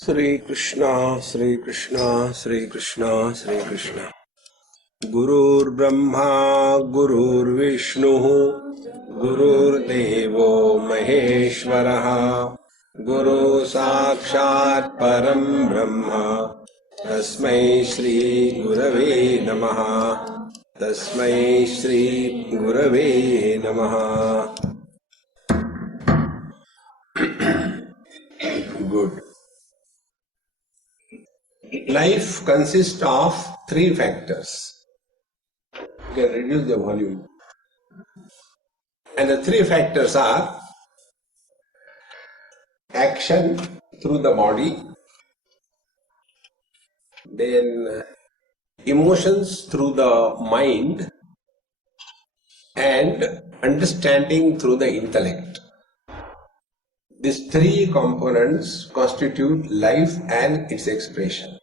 Sri Krishna, Sri Krishna, Sri Krishna, Sri Krishna. Gurur Brahma, Gurur Vishnu, Gurur Devo Maheshwaraha, Guru Sakshat Param Brahma, Tasmai Shri Gurave Namaha, Tasmai Shri Gurave Namaha. Good. Life consists of three factors. You can reduce the volume. And the three factors are action through the body, then emotions through the mind, and understanding through the intellect. These three components constitute life and its expression.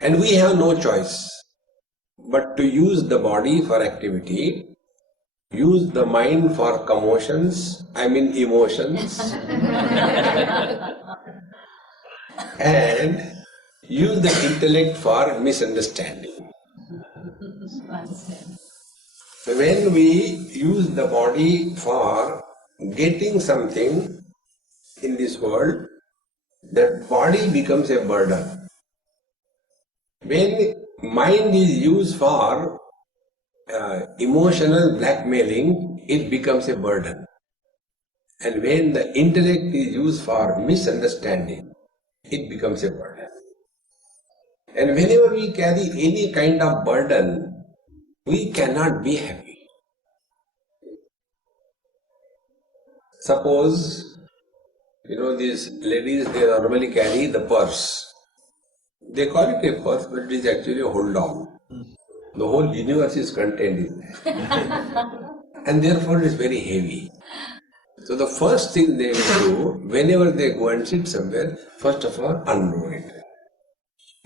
And we have no choice but to use the body for activity, use the mind for emotions, and use the intellect for misunderstanding. When we use the body for getting something in this world, that body becomes a burden. When mind is used for emotional blackmailing, it becomes a burden. And when the intellect is used for misunderstanding, it becomes a burden. And whenever we carry any kind of burden, we cannot be happy. Suppose, these ladies, they normally carry the purse. They call it a purse, but it is actually a hold on. The whole universe is contained in that. And therefore it is very heavy. So the first thing they will do, whenever they go and sit somewhere, first of all, unroll it.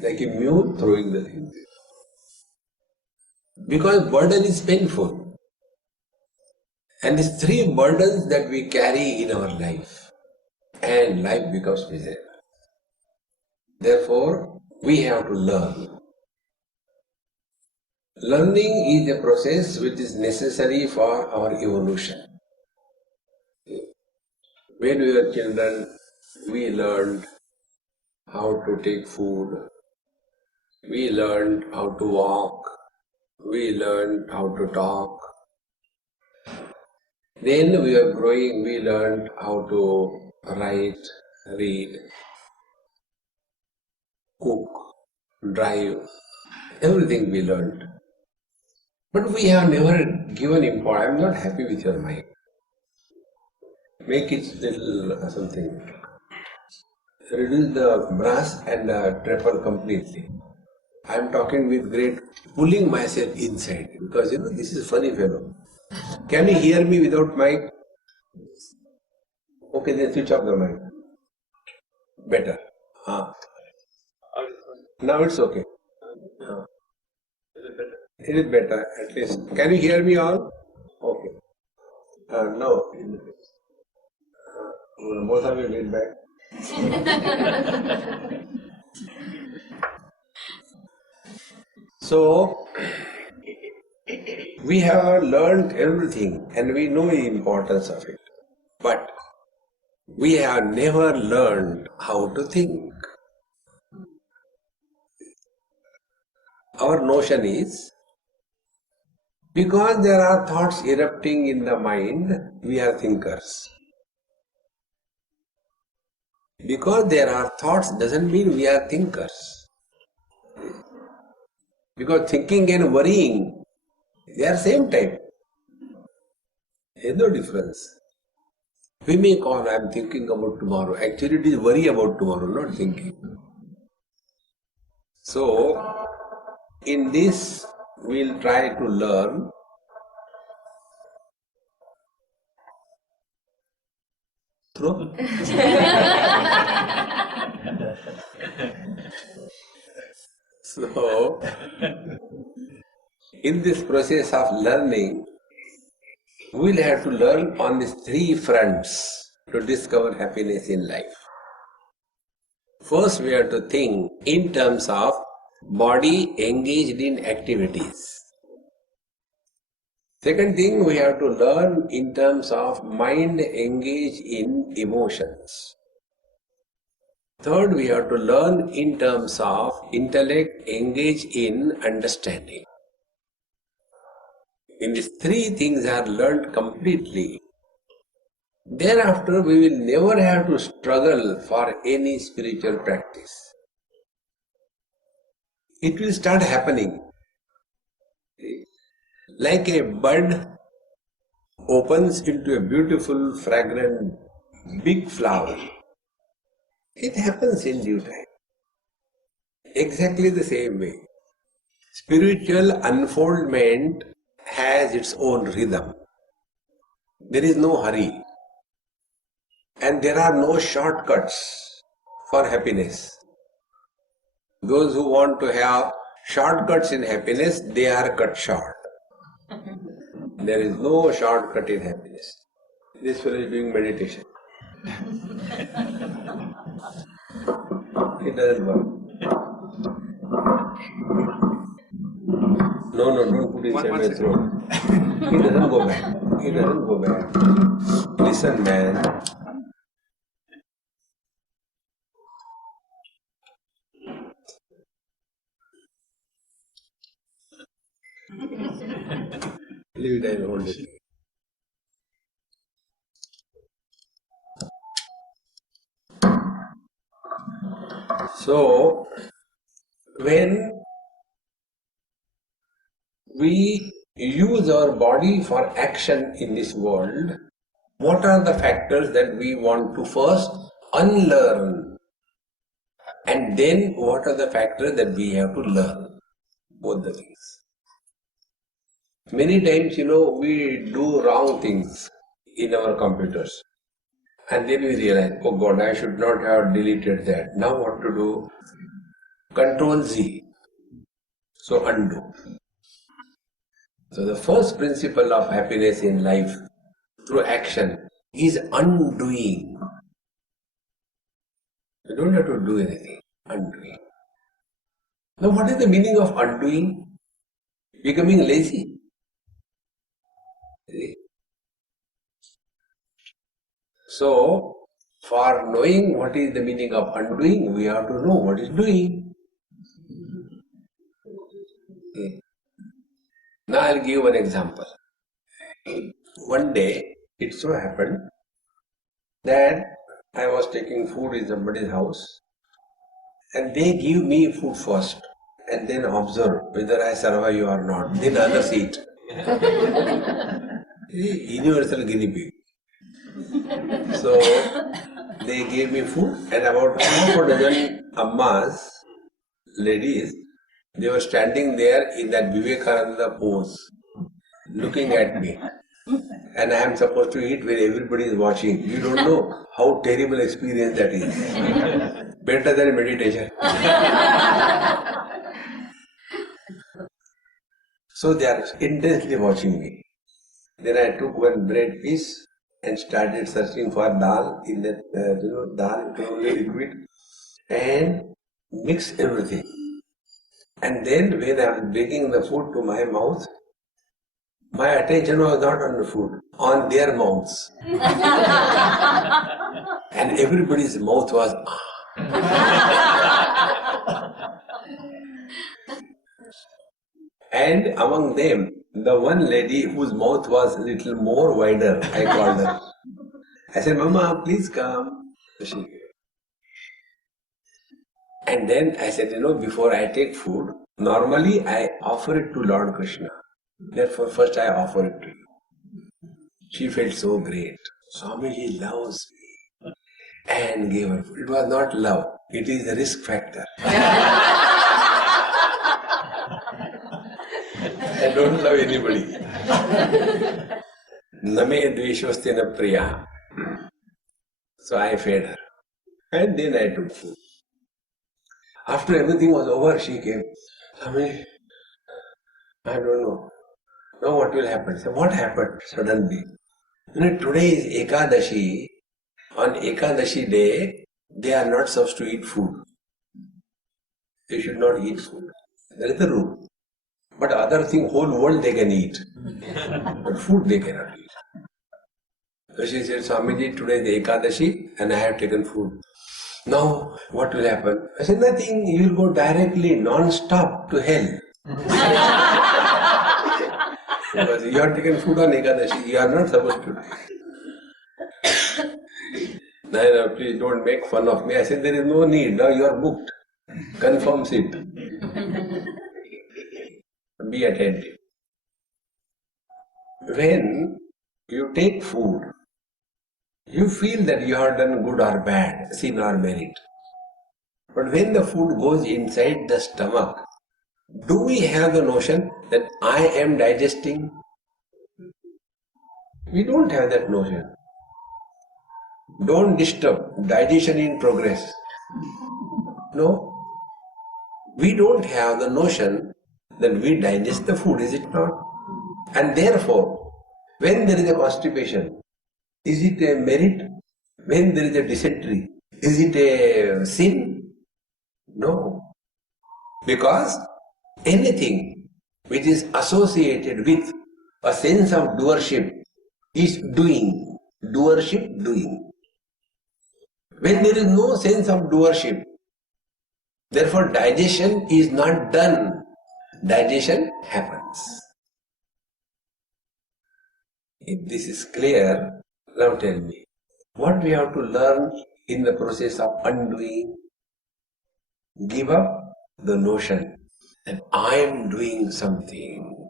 Like a mule throwing the thing. Because burden is painful. And these three burdens that we carry in our life, and life becomes miserable. Therefore, we have to learn. Learning is a process which is necessary for our evolution. When we were children, we learned how to take food, we learned how to walk, we learned how to talk. Then we were growing, we learned how to write, read, cook, drive, everything we learned. But we have never given importance. I am not happy with your mind. Make it little something. Reduce the brass and the treble completely. I am talking with great pulling myself inside because this is funny fellow. Can you hear me without mic? Okay, then switch off the mic. Better. Now it's okay. It is better at least. Can you hear me all? Okay. No. Both of you lean back. So, we have learned everything and we know the importance of it. But we have never learned how to think. Our notion is, because there are thoughts erupting in the mind, we are thinkers. Because there are thoughts doesn't mean we are thinkers. Because thinking and worrying, they are same type. There is no difference. We may call, I am thinking about tomorrow. Actually it is worry about tomorrow, not thinking. So, in this we will try to learn through. So, in this process of learning, we will have to learn on these three fronts to discover happiness in life. First, we have to think in terms of body engaged in activities. Second thing, we have to learn in terms of mind engaged in emotions. Third, we have to learn in terms of intellect engaged in understanding. When these three things are learned completely, thereafter we will never have to struggle for any spiritual practice. It will start happening. Like a bud opens into a beautiful, fragrant, big flower. It happens in due time. Exactly the same way. Spiritual unfoldment has its own rhythm. There is no hurry. And there are no shortcuts for happiness. Those who want to have shortcuts in happiness, they are cut short. There is no shortcut in happiness. This fellow is doing meditation. It doesn't work. No, don't put inside my throat. He doesn't go back. He doesn't go back. Listen, man. Leave it, I'll hold it. So, when we use our body for action in this world, what are the factors that we want to first unlearn? And then what are the factors that we have to learn? Both the things. Many times, we do wrong things in our computers. And then we realize, oh God, I should not have deleted that. Now what to do? Control Z. So undo. So the first principle of happiness in life through action is undoing. You don't have to do anything. Undoing. Now what is the meaning of undoing? Becoming lazy. So, for knowing what is the meaning of undoing, we have to know what is doing. Now I'll give one example. One day, it so happened that I was taking food in somebody's house and they give me food first and then observe whether I survive you or not. Then others eat. Universal guinea pig. So they gave me food and about half a dozen ammas, ladies, they were standing there in that Vivekananda pose, looking at me. And I am supposed to eat when everybody is watching. You don't know how terrible experience that is. Better than meditation. So they are intensely watching me. Then I took one bread piece and started searching for dal in that, dal liquid and mix everything. And then when I was bringing the food to my mouth, my attention was not on the food, on their mouths. And everybody's mouth was And among them, the one lady whose mouth was a little more wider, I called her. I said, Mama, please come. So she came. And then I said, before I take food, normally I offer it to Lord Krishna. Therefore, first I offer it to you. She felt so great. Swami, he loves me. And gave her food. It was not love, it is a risk factor. I don't love anybody. Name dveshostena priya. So I fed her. And then I took food. After everything was over, she came. Swami, I don't know. Now what will happen? So what happened suddenly? Today is Ekadashi. On Ekadashi day, they are not supposed to eat food. They should not eat food. That is the rule. But other thing, whole world they can eat. But food they cannot eat. So she said, Swamiji, today is the Ekadashi and I have taken food. Now, what will happen? I said, nothing. You will go directly, non-stop to hell. Because you have taken food on Ekadashi. You are not supposed to. No, please don't make fun of me. I said, there is no need. Now you are booked. Confirms it. Be attentive. When you take food, you feel that you have done good or bad, sin or merit. But when the food goes inside the stomach, do we have the notion that I am digesting? We don't have that notion. Don't disturb. Digestion in progress. No. We don't have the notion that we digest the food, is it not? And therefore, when there is a constipation, is it a merit? When there is a dysentery, is it a sin? No. Because anything which is associated with a sense of doership is doing. Doership, doing. When there is no sense of doership, therefore digestion is not done. Digestion happens. If this is clear, now tell me, what we have to learn in the process of undoing? Give up the notion that I am doing something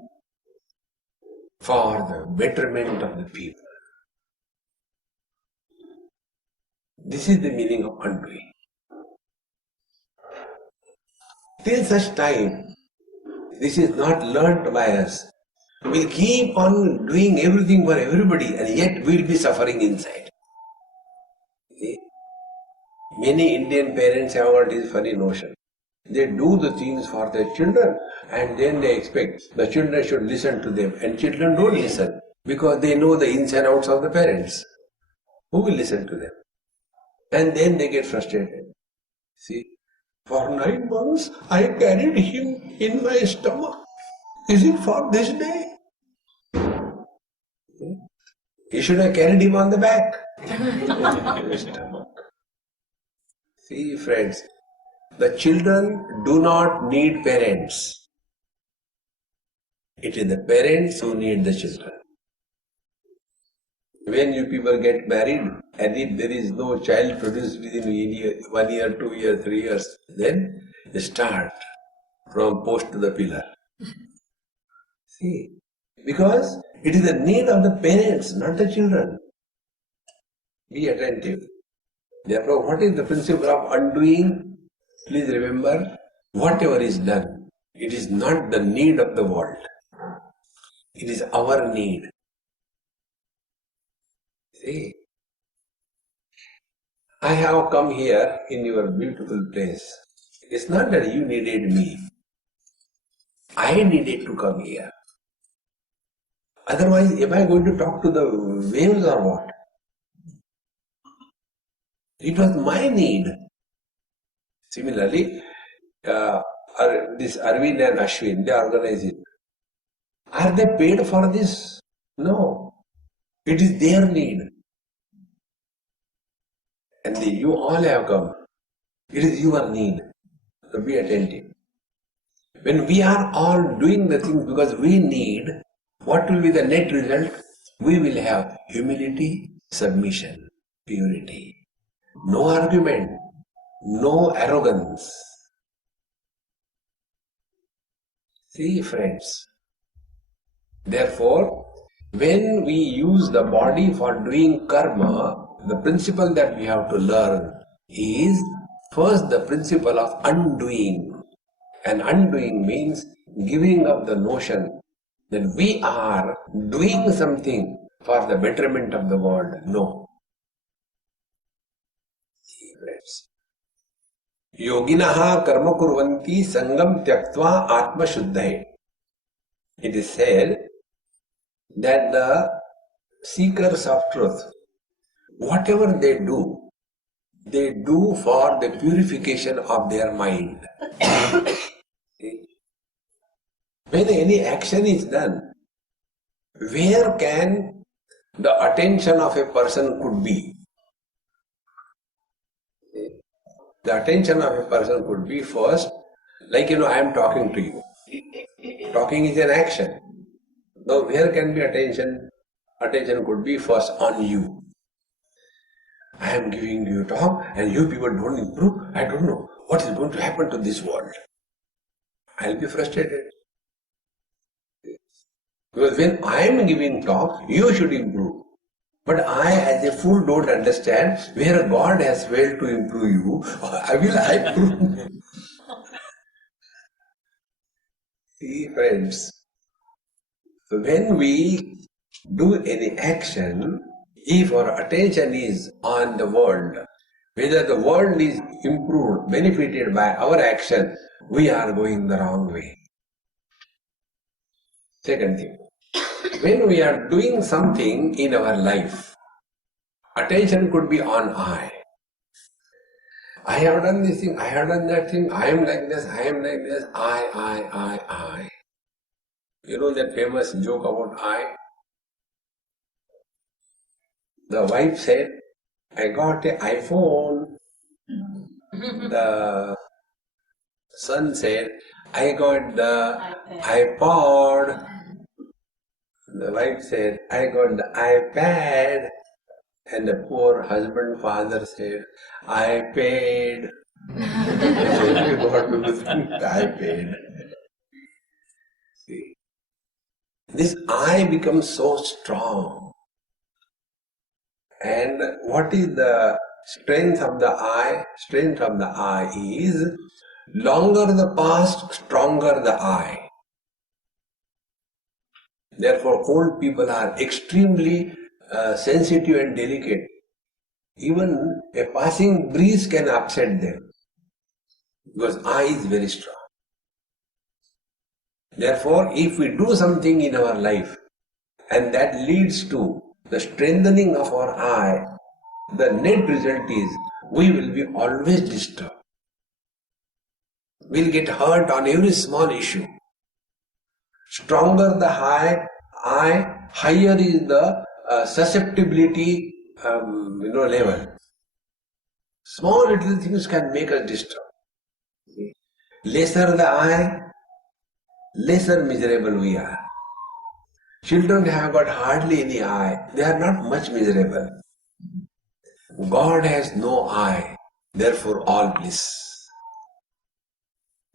for the betterment of the people. This is the meaning of undoing. Till such time, this is not learnt by us. We'll keep on doing everything for everybody and yet we'll be suffering inside. See? Many Indian parents have got this funny notion. They do the things for their children and then they expect the children should listen to them. And children don't listen because they know the ins and outs of the parents. Who will listen to them? And then they get frustrated. See, for 9 months I carried him in my stomach. Is it for this day? You should have carried him on the back. Stomach. See, friends, the children do not need parents. It is the parents who need the children. When you people get married, and if there is no child produced within 1 year, 2 years, 3 years, then you start from post to the pillar. See, because it is the need of the parents, not the children. Be attentive. Therefore, what is the principle of undoing? Please remember, whatever is done, it is not the need of the world. It is our need. See, I have come here in your beautiful place. It's not that you needed me. I needed to come here. Otherwise, am I going to talk to the waves or what? It was my need. Similarly, this Arvind and Ashwin, they organize it. Are they paid for this? No. It is their need. And you all have come. It is your need. So be attentive. When we are all doing the things because we need, what will be the net result? We will have humility, submission, purity. No argument, no arrogance. See, friends. Therefore, when we use the body for doing karma, the principle that we have to learn is first the principle of undoing. And undoing means giving up the notion that we are doing something for the betterment of the world. No. Yoginaha karma kurvanti sangam tyaktva atma shuddhaye. It is said that the seekers of truth, whatever they do, they do for the purification of their mind. When any action is done, where can the attention of a person could be? The attention of a person could be first, like I am talking to you. Talking is an action. Now where can be attention? Attention could be first on you. I am giving you talk and you people don't improve. I don't know what is going to happen to this world. I'll be frustrated. Because when I am giving talk, you should improve. But I as a fool don't understand where God has failed to improve you. I will improve. See friends, so when we do any action, if our attention is on the world, whether the world is improved, benefited by our action, we are going the wrong way. Second thing, when we are doing something in our life, attention could be on I. I have done this thing, I have done that thing, I am like this, I am like this, I. You know that famous joke about I? The wife said, I got an iPhone. The son said, I got the iPod. The wife said, I got the iPad. And the poor husband, father said, I paid. I paid. See, this I becomes so strong. And what is the strength of the I? Strength of the I is longer the past, stronger the I. Therefore, old people are extremely sensitive and delicate. Even a passing breeze can upset them because I is very strong. Therefore, if we do something in our life and that leads to the strengthening of our I, the net result is we will be always disturbed. We'll get hurt on every small issue. Stronger the I, higher is the susceptibility level. Small little things can make us disturbed. Lesser the I, lesser miserable we are. Children have got hardly any I. They are not much miserable. God has no I, therefore all bliss.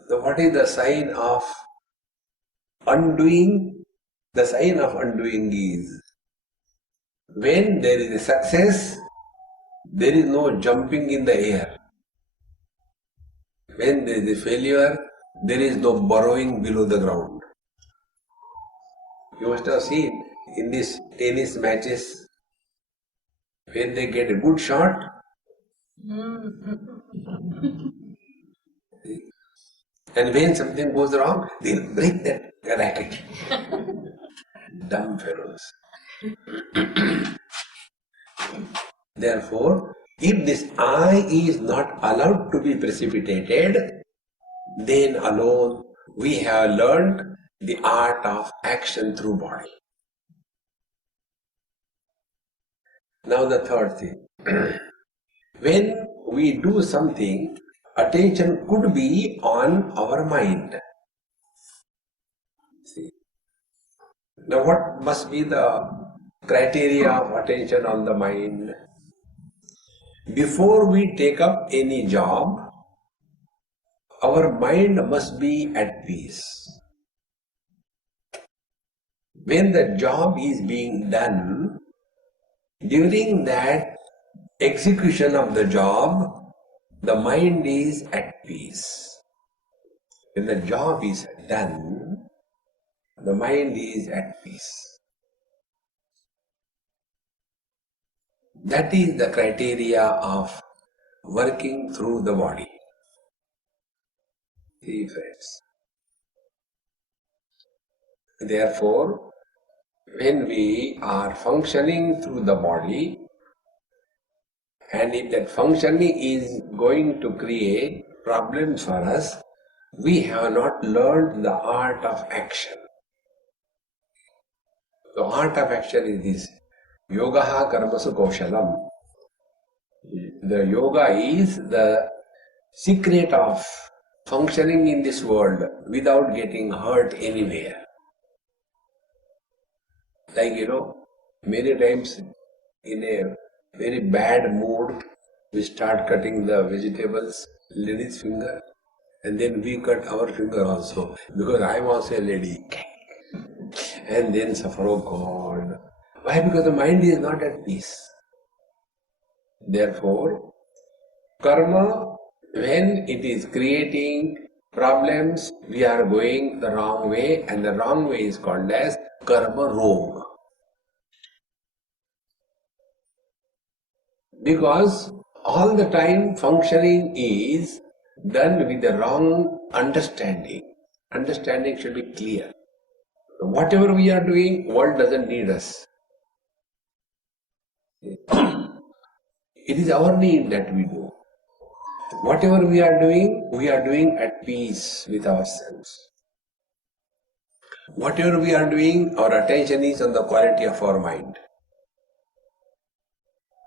So what is the sign of undoing? The sign of undoing is when there is a success, there is no jumping in the air. When there is a failure, there is no burrowing below the ground. You must have seen in these tennis matches, when they get a good shot, and when something goes wrong, they'll break that racket. Dumb fellows. Therefore, if this I is not allowed to be precipitated, then alone we have learned the art of action through body. Now the third thing. When we do something, attention could be on our mind. See. Now what must be the criteria of attention on the mind? Before we take up any job, our mind must be at peace. When the job is being done, during that execution of the job, the mind is at peace. When the job is done, the mind is at peace. That is the criteria of working through the body. See friends. Therefore, when we are functioning through the body And if that functioning is going to create problems for us, we have not learned the art of action. The art of action is this. Yogaha karmasu kaushalam. The yoga is the secret of functioning in this world without getting hurt anywhere. Like, many times in a very bad mood, we start cutting the vegetables, lady's finger, and then we cut our finger also, because I am also a lady. And then suffer, oh God. Why? Because the mind is not at peace. Therefore, karma, when it is creating problems, we are going the wrong way, and the wrong way is called as karma rog. Because all the time functioning is done with the wrong understanding. Understanding should be clear. Whatever we are doing, world doesn't need us. It is our need that we do. Whatever we are doing at peace with ourselves. Whatever we are doing, our attention is on the quality of our mind.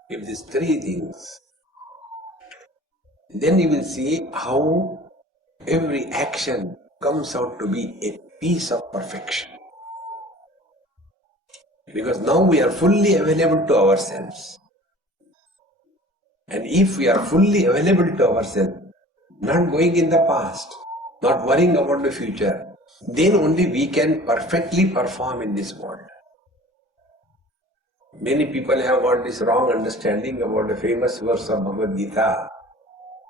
If these three things, then you will see how every action comes out to be a piece of perfection. Because now we are fully available to ourselves. And if we are fully available to ourselves, not going in the past, not worrying about the future, then only we can perfectly perform in this world. Many people have got this wrong understanding about the famous verse of Bhagavad Gita,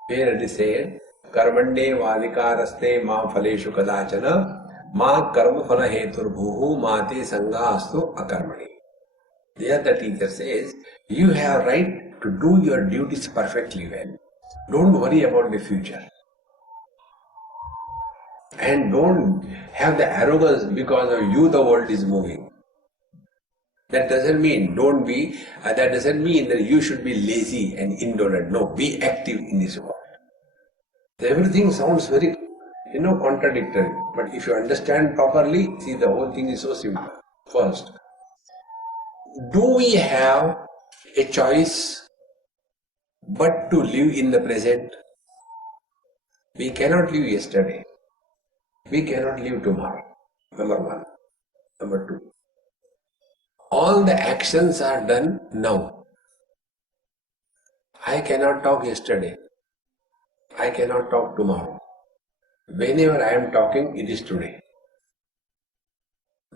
where it is said, Karmande vadikaraste ma phaleshu kadachana ma karma phala heturbhuhu mate sanghastu akarmani. There the teacher says, you have right to do your duties perfectly well. Don't worry about the future. And don't have the arrogance because of you the world is moving. That doesn't mean that doesn't mean that you should be lazy and indolent. No, be active in this world. Everything sounds very, contradictory. But if you understand properly, see, the whole thing is so simple. First, do we have a choice but to live in the present? We cannot live yesterday. We cannot live tomorrow. Number one. Number two. All the actions are done now. I cannot talk yesterday. I cannot talk tomorrow. Whenever I am talking, it is today.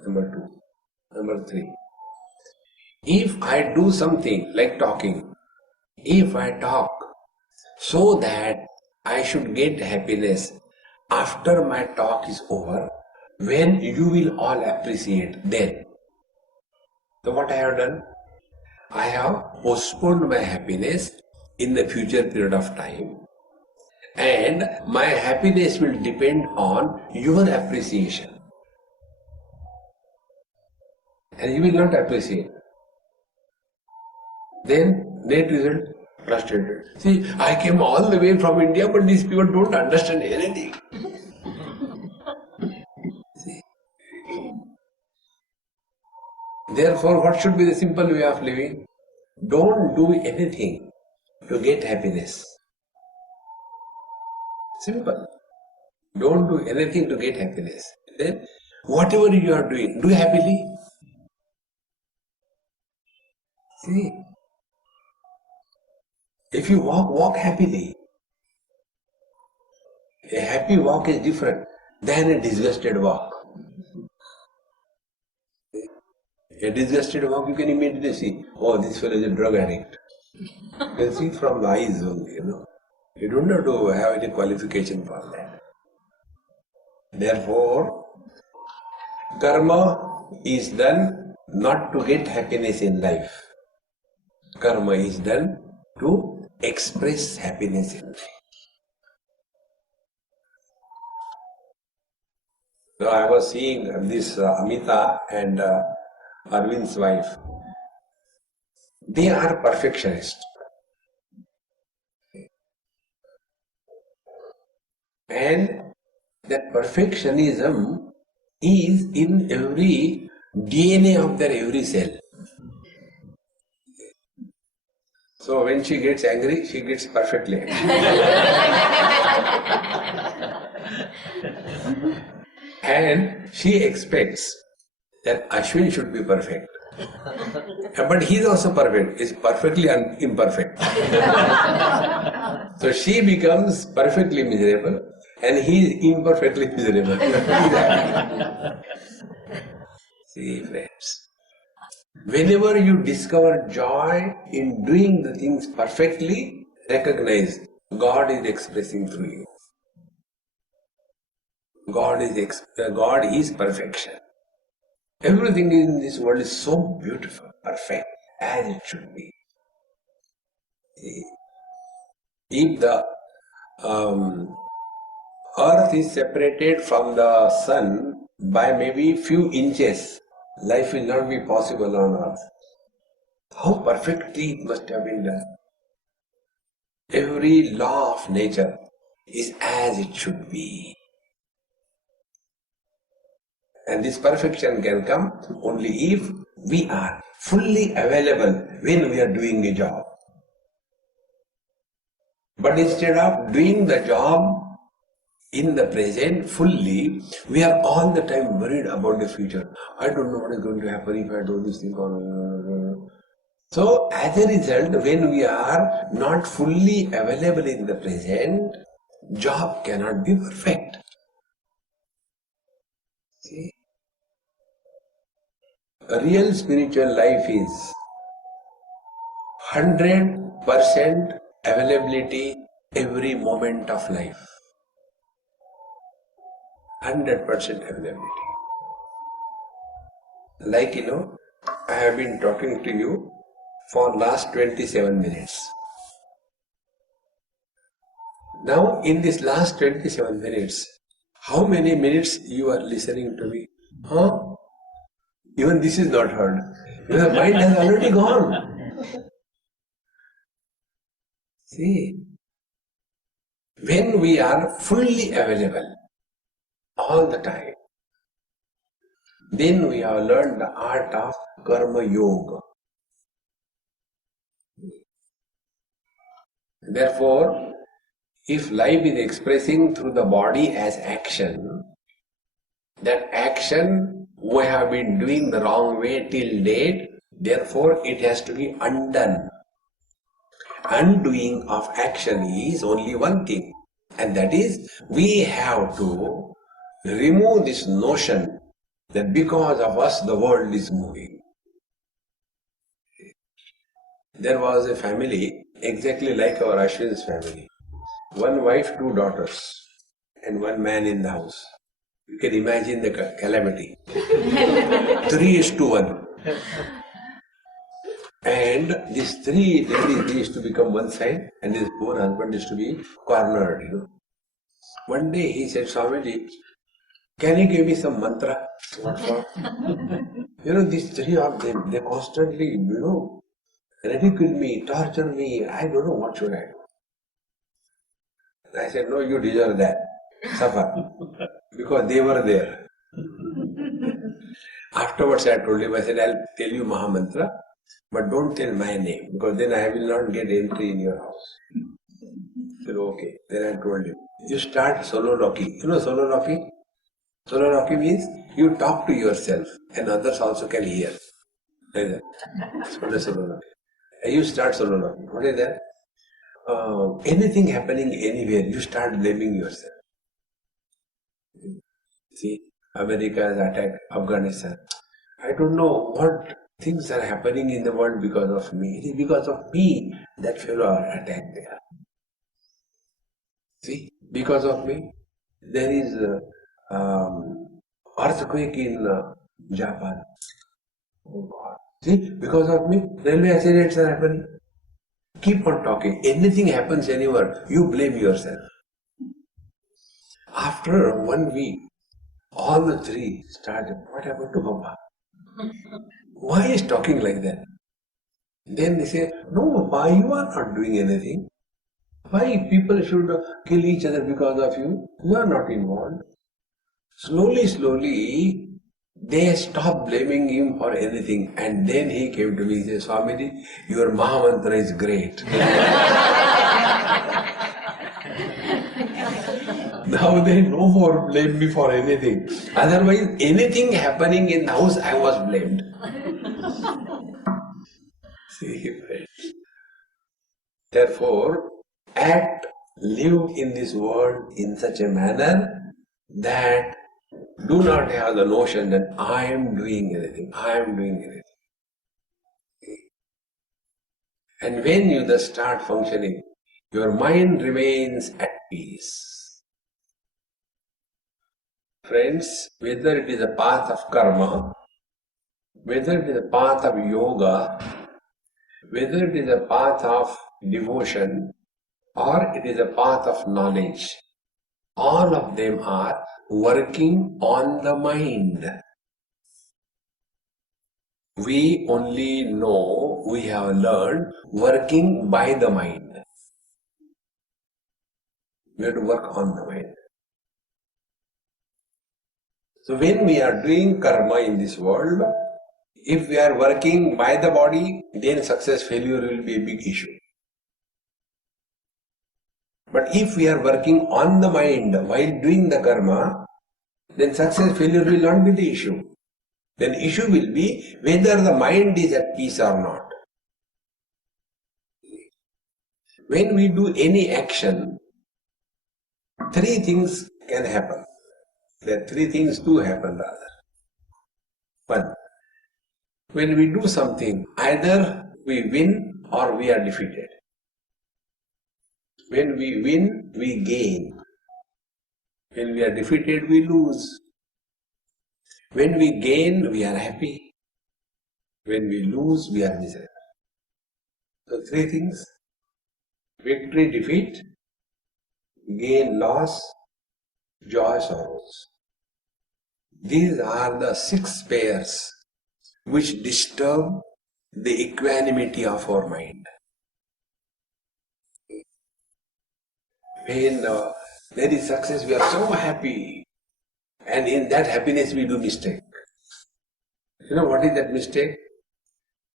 Number two. Number three. If I do something like talking, if I talk so that I should get happiness after my talk is over, when you will all appreciate then. So what I have done? I have postponed my happiness in the future period of time, and my happiness will depend on your appreciation. And you will not appreciate. Then, net result, frustrated. See, I came all the way from India, but these people don't understand anything. See? Therefore, what should be the simple way of living? Don't do anything to get happiness. Simple. Don't do anything to get happiness. Then, whatever you are doing, do happily. See, if you walk happily. A happy walk is different than a disgusted walk. A disgusted walk, you can immediately see, oh, this fellow is a drug addict. You can see from the eyes only, You don't have to have any qualification for that. Therefore, karma is done not to get happiness in life. Karma is done to express happiness in life. So I was seeing this Amita and Arvind's wife. They are perfectionists. And that perfectionism is in every DNA of their every cell. So when she gets angry, she gets perfectly angry. And she expects that Ashwin should be perfect. But he is also perfect. He is perfectly imperfect. So she becomes perfectly miserable and he is imperfectly miserable. See, friends. Whenever you discover joy in doing the things perfectly, recognize God is expressing through you. God is perfection. Everything in this world is so beautiful, perfect, as it should be. If the earth is separated from the sun by maybe few inches, life will not be possible on earth. How perfectly it must have been done. Every law of nature is as it should be. And this perfection can come only if we are fully available when we are doing a job. But instead of doing the job in the present fully, we are all the time worried about the future. I don't know what is going to happen if I do this thing. So, as a result, when we are not fully available in the present, job cannot be perfect. See? A real spiritual life is 100% availability every moment of life. 100% availability. Like I have been talking to you for last 27 minutes. Now in this last 27 minutes, how many minutes you are listening to me? Huh? Even this is not heard. Your mind has already gone. See, when we are fully available all the time, then we have learned the art of karma yoga. Therefore, if life is expressing through the body as action, that action we have been doing the wrong way till date, therefore it has to be undone. Undoing of action is only one thing, and that is we have to remove this notion that because of us the world is moving. There was a family exactly like our Ashwin's family. One wife, two daughters, and one man in the house. You can imagine the calamity. 3:1. And these three ladies used to become one side, and his poor husband used to be cornered. One day he said, Swamiji, can you give me some mantra? What for? These three of them, they constantly, ridicule me, torture me. I don't know what should I do. And I said, no, you deserve that. Suffer. Because they were there. Afterwards I told him, I said, I'll tell you Mahamantra, but don't tell my name, because then I will not get entry in your house. He said, okay. Then I told him, you start solo rocky. You know solo rocky? Solo rocky means you talk to yourself and others also can hear. Solo rocky. You start solo rocky. What is that? Anything happening anywhere, you start blaming yourself. See, America has attacked Afghanistan. I don't know what things are happening in the world because of me. It is because of me that fellow attacked there. See, because of me, there is earthquake in Japan. Oh God. See, because of me, railway accidents are happening. Keep on talking. Anything happens anywhere, you blame yourself. After 1 week, all the three started, what happened to Baba? Why is talking like that? Then they say, no, Baba, you are not doing anything. Why people should kill each other because of you? You are not involved. Slowly, slowly, they stopped blaming him for anything. And then he came to me and said, Swamiji, your Mahamantra is great. Now they no more blame me for anything. Otherwise, anything happening in the house, I was blamed. See, friends. Therefore, act, live in this world in such a manner that do not have the notion that I am doing anything, I am doing anything. And when you thus start functioning, your mind remains at peace. Friends, whether it is a path of karma, whether it is a path of yoga, whether it is a path of devotion, or it is a path of knowledge, all of them are working on the mind. We only know, we have learned working by the mind. We have to work on the mind. So when we are doing karma in this world, if we are working by the body, then success failure will be a big issue. But if we are working on the mind while doing the karma, then success failure will not be the issue. Then issue will be whether the mind is at peace or not. When we do any action, three things can happen. There are three things do happen rather. One, when we do something, either we win or we are defeated. When we win, we gain. When we are defeated, we lose. When we gain, we are happy. When we lose, we are miserable. So three things: victory, defeat, gain, loss, joy, sorrows. These are the six pairs which disturb the equanimity of our mind. When there is success, we are so happy, and in that happiness we do mistake. You know what is that mistake?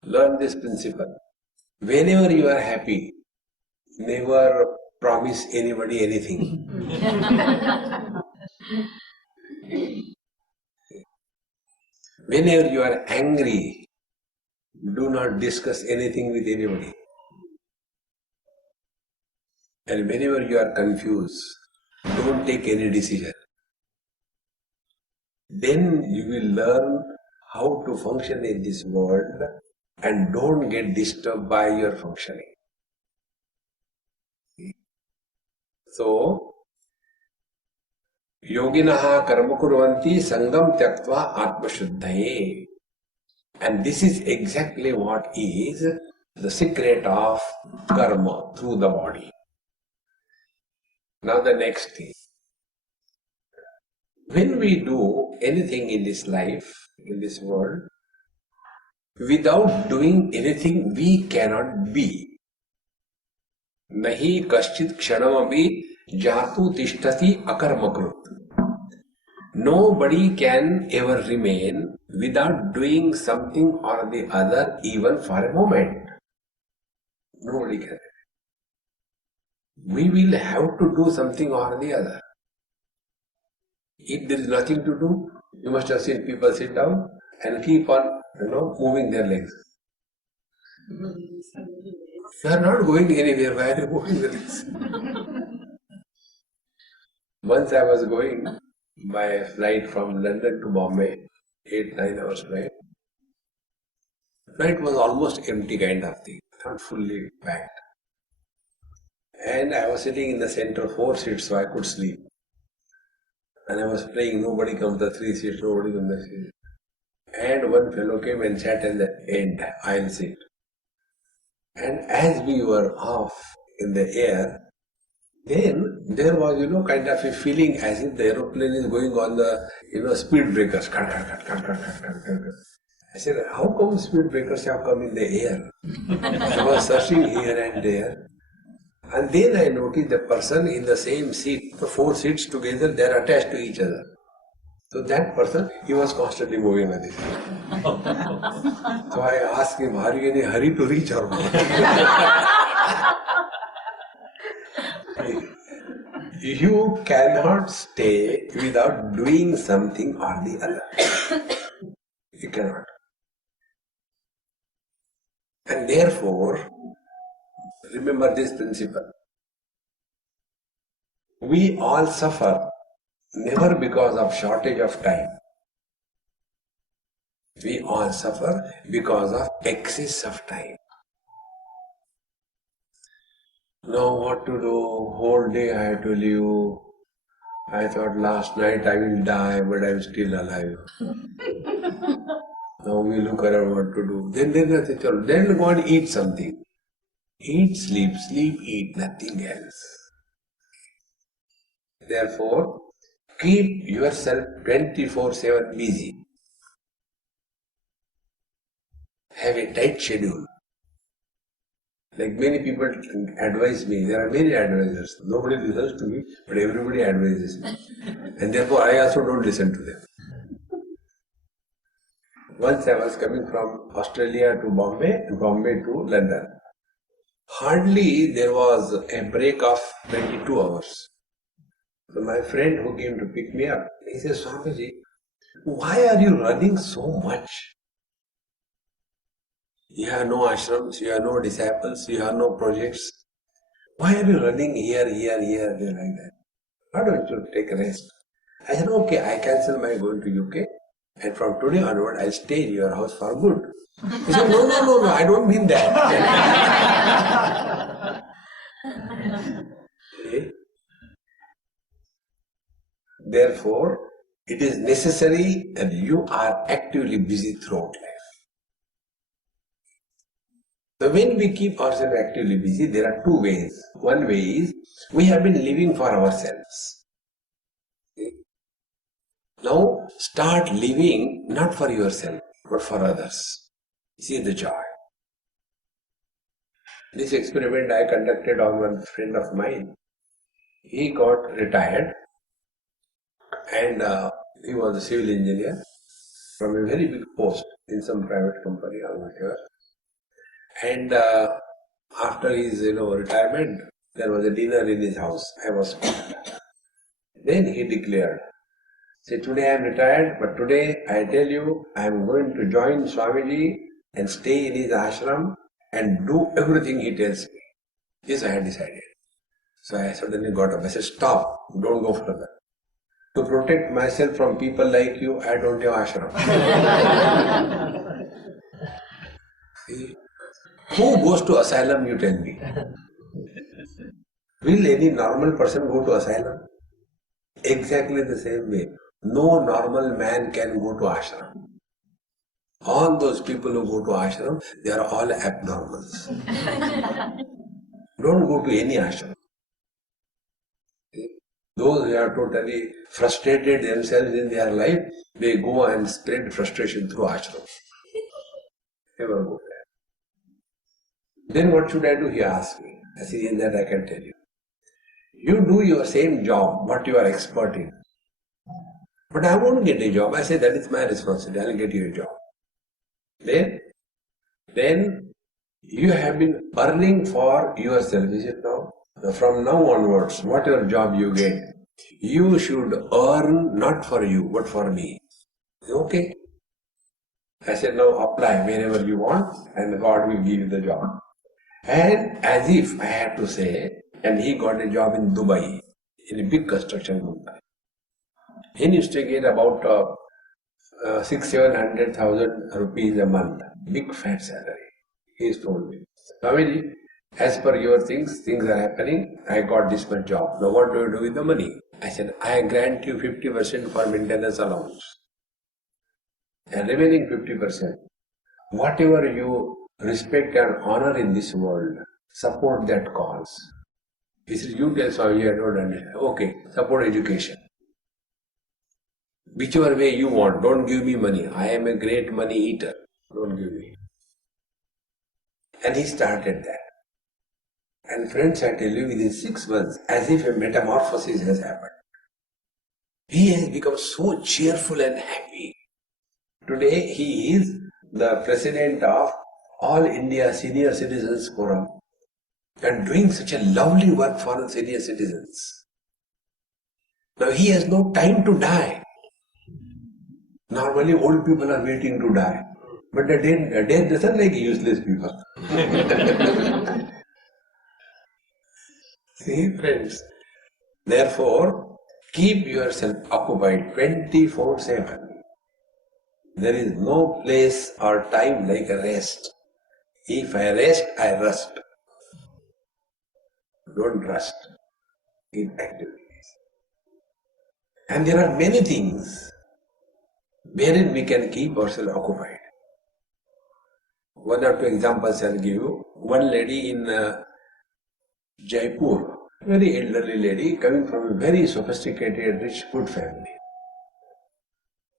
Learn this principle. Whenever you are happy, never promise anybody anything. Whenever you are angry, do not discuss anything with anybody. And whenever you are confused, don't take any decision. Then you will learn how to function in this world and don't get disturbed by your functioning. So, yoginaha karma kurvanti sangam tyaktva atmashuddhaye. And this is exactly what is the secret of karma through the body. Now the next thing. When we do anything in this life, in this world, without doing anything, we cannot be. Nahi kaschit kshanamabhi jatu tishtati akarmakrut. Nobody can ever remain without doing something or the other even for a moment. Nobody can. We will have to do something or the other. If there is nothing to do, you must have seen people sit down and keep on, moving their legs. You are not going anywhere. Why are you moving the legs? Once I was going by flight from London to Bombay, 8-9 hours flight. Flight was almost empty kind of thing, not fully packed. And I was sitting in the center, 4 seats, so I could sleep. And I was praying, nobody comes the 3 seats, nobody comes the 3 seats. And one fellow came and sat in the end, aisle seat. And as we were off in the air, then there was, kind of a feeling as if the aeroplane is going on the, speed breakers. Cut, cut, cut, cut, cut, cut, cut, cut. I said, how come speed breakers have come in the air? I was searching here and there. And then I noticed the person in the same seat, the 4 seats together, they are attached to each other. So that person, he was constantly moving like this. So I asked him, are you in a hurry to reach or what? You cannot stay without doing something or the other. You cannot. And therefore, remember this principle. We all suffer never because of shortage of time. We all suffer because of excess of time. Now what to do? Whole day I have to live. I thought last night I will die, but I am still alive. Now we look around what to do. Then go and eat something. Eat, sleep, eat, nothing else. Therefore, keep yourself 24/7 busy. Have a tight schedule. Like many people advise me, there are many advisors. Nobody listens to me, but everybody advises me. And therefore I also don't listen to them. Once I was coming from Australia to Bombay and Bombay to London. Hardly there was a break of 22 hours. So my friend who came to pick me up, he says, Swamiji, why are you running so much? You have no ashrams, you have no disciples, you have no projects. Why are you running here, there like that? Why don't you take a rest? I said, okay, I cancel my going to UK and from today onward I'll stay in your house for good. He said, no, I don't mean that. Okay? Therefore, it is necessary that you are actively busy throughout life. So when we keep ourselves actively busy, there are two ways. One way is, we have been living for ourselves. Now, start living not for yourself, but for others. See the joy. This experiment I conducted on one friend of mine. He got retired and he was a civil engineer from a very big post in some private company or whatever. And after his retirement, there was a dinner in his house. I was called. Then he declared, say, today I am retired, but today I tell you, I am going to join Swamiji and stay in his ashram and do everything he tells me. Yes, I had decided. So I suddenly got up. I said, stop, don't go further. To protect myself from people like you, I don't have ashram. See? Who goes to asylum, you tell me? Will any normal person go to asylum? Exactly the same way. No normal man can go to ashram. All those people who go to ashram, they are all abnormals. Don't go to any ashram. Those who are totally frustrated themselves in their life, they go and spread frustration through ashram. Never go there. Then what should I do? He asked me. I said, in that I can tell you. You do your same job, what you are expert in. But I won't get a job. I say, that is my responsibility. I'll get you a job. Then you have been earning for yourself, is it now? From now onwards, whatever job you get, you should earn not for you, but for me. Okay. I said, now apply wherever you want and God will give you the job. And as if I had to say, and he got a job in Dubai, in a big construction company. He used to get about 600,000-700,000 rupees a month. Big fat salary. He told me, Swamiji, as per your things are happening. I got this much job. Now what do you do with the money? I said, I grant you 50% for maintenance allowance. And remaining 50%, whatever you respect and honor in this world, support that cause. He said, you tell Swamiji, I don't understand. Okay, support education. Whichever way you want, don't give me money. I am a great money eater. Don't give me. And he started that. And friends, I tell you, within 6 months, as if a metamorphosis has happened. He has become so cheerful and happy. Today, he is the president of All India Senior Citizens Forum and doing such a lovely work for the senior citizens. Now, he has no time to die. Normally, old people are waiting to die. But the death doesn't like useless people. See, friends. Therefore, keep yourself occupied 24/7. There is no place or time like a rest. If I rest, I rust. Don't rust in activities. And there are many things wherein we can keep ourselves occupied. One or two examples I'll give you. One lady in Jaipur, very elderly lady, coming from a very sophisticated, rich, good family.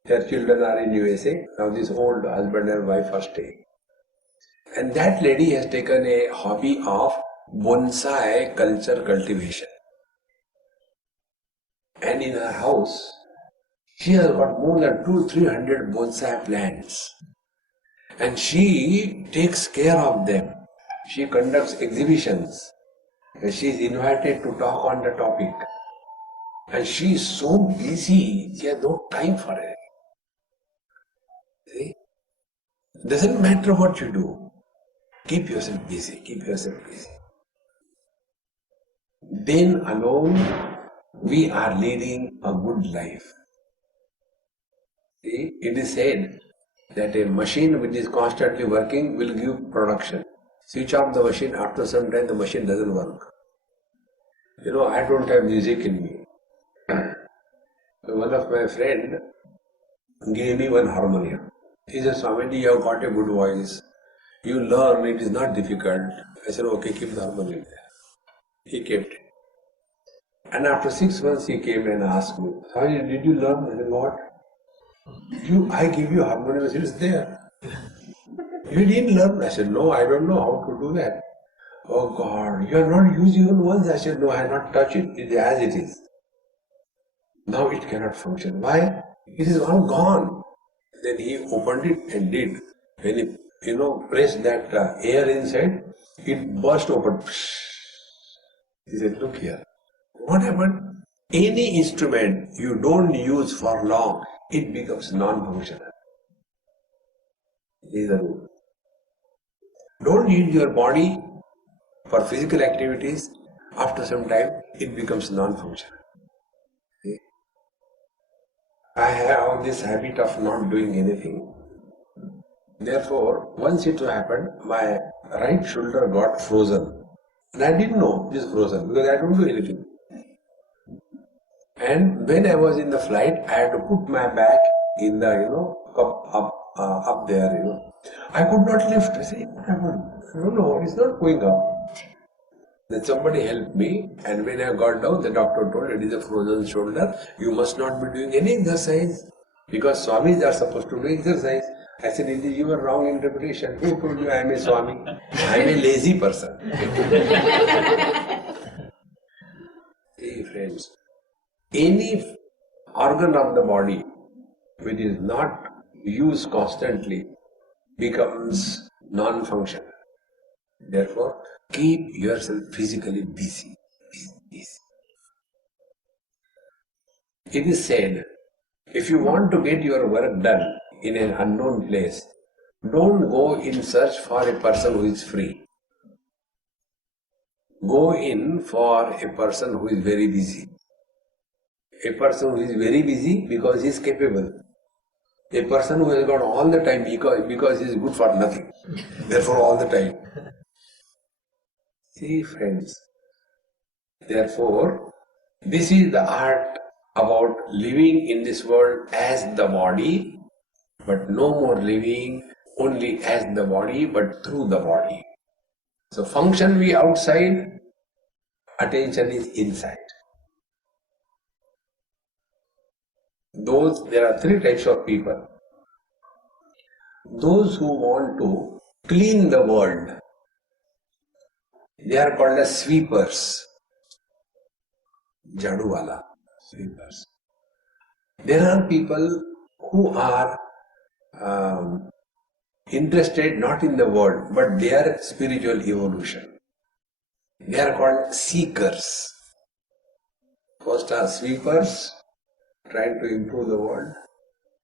Their children are in USA. Now this old husband and wife are staying. And that lady has taken a hobby of bonsai culture cultivation. And in her house, she has got more than 200-300 bonsai plants. And she takes care of them. She conducts exhibitions. And she is invited to talk on the topic. And she is so busy, she has no time for it. See? Doesn't matter what you do. Keep yourself busy. Keep yourself busy. Then alone we are leading a good life. See, it is said that a machine which is constantly working will give production. Switch off the machine, after some time the machine doesn't work. You know, I don't have music in me. One of my friend gave me one harmonium. He said, Swami, you have got a good voice. You learn, it is not difficult. I said, okay, keep the harmonium there. He kept it. And after 6 months he came and asked me, Swami, did you learn? I said, what? I give you harmonium, it's there. You didn't learn? I said, no, I don't know how to do that. Oh God, you are not using even once. I said, no, I have not touched it. It is as it is. Now it cannot function. Why? It is all gone. Then he opened it and did. When he, pressed that air inside, it burst open. He said, look here. What happened? Any instrument you don't use for long, it becomes non-functional. This is the rule. Don't use your body for physical activities. After some time, it becomes non-functional. I have this habit of not doing anything. Therefore, once it happened, my right shoulder got frozen. And I didn't know this frozen because I don't do anything. And when I was in the flight, I had to put my back in the, up there, I could not lift. I said, what happened? I don't know, it's not going up. Then somebody helped me, and when I got down, the doctor told, it is a frozen shoulder, you must not be doing any exercise, because Swamis are supposed to do exercise. I said, it is your wrong interpretation. Who told you I am a Swami? I am a lazy person. See, friends, any organ of the body which is not used constantly becomes non-functional. Therefore, keep yourself physically busy. It is said, if you want to get your work done in an unknown place, don't go in search for a person who is free. Go in for a person who is very busy. A person who is very busy because he is capable. A person who has got all the time because he is good for nothing. Therefore, all the time. See, friends. Therefore, this is the art about living in this world as the body, but no more living only as the body, but through the body. So function we outside, attention is inside. There are 3 types of people. Those who want to clean the world, They are called as sweepers. Jaduwala. Sweepers. There are people who are interested not in the world, but their spiritual evolution. They are called seekers. First are sweepers, trying to improve the world.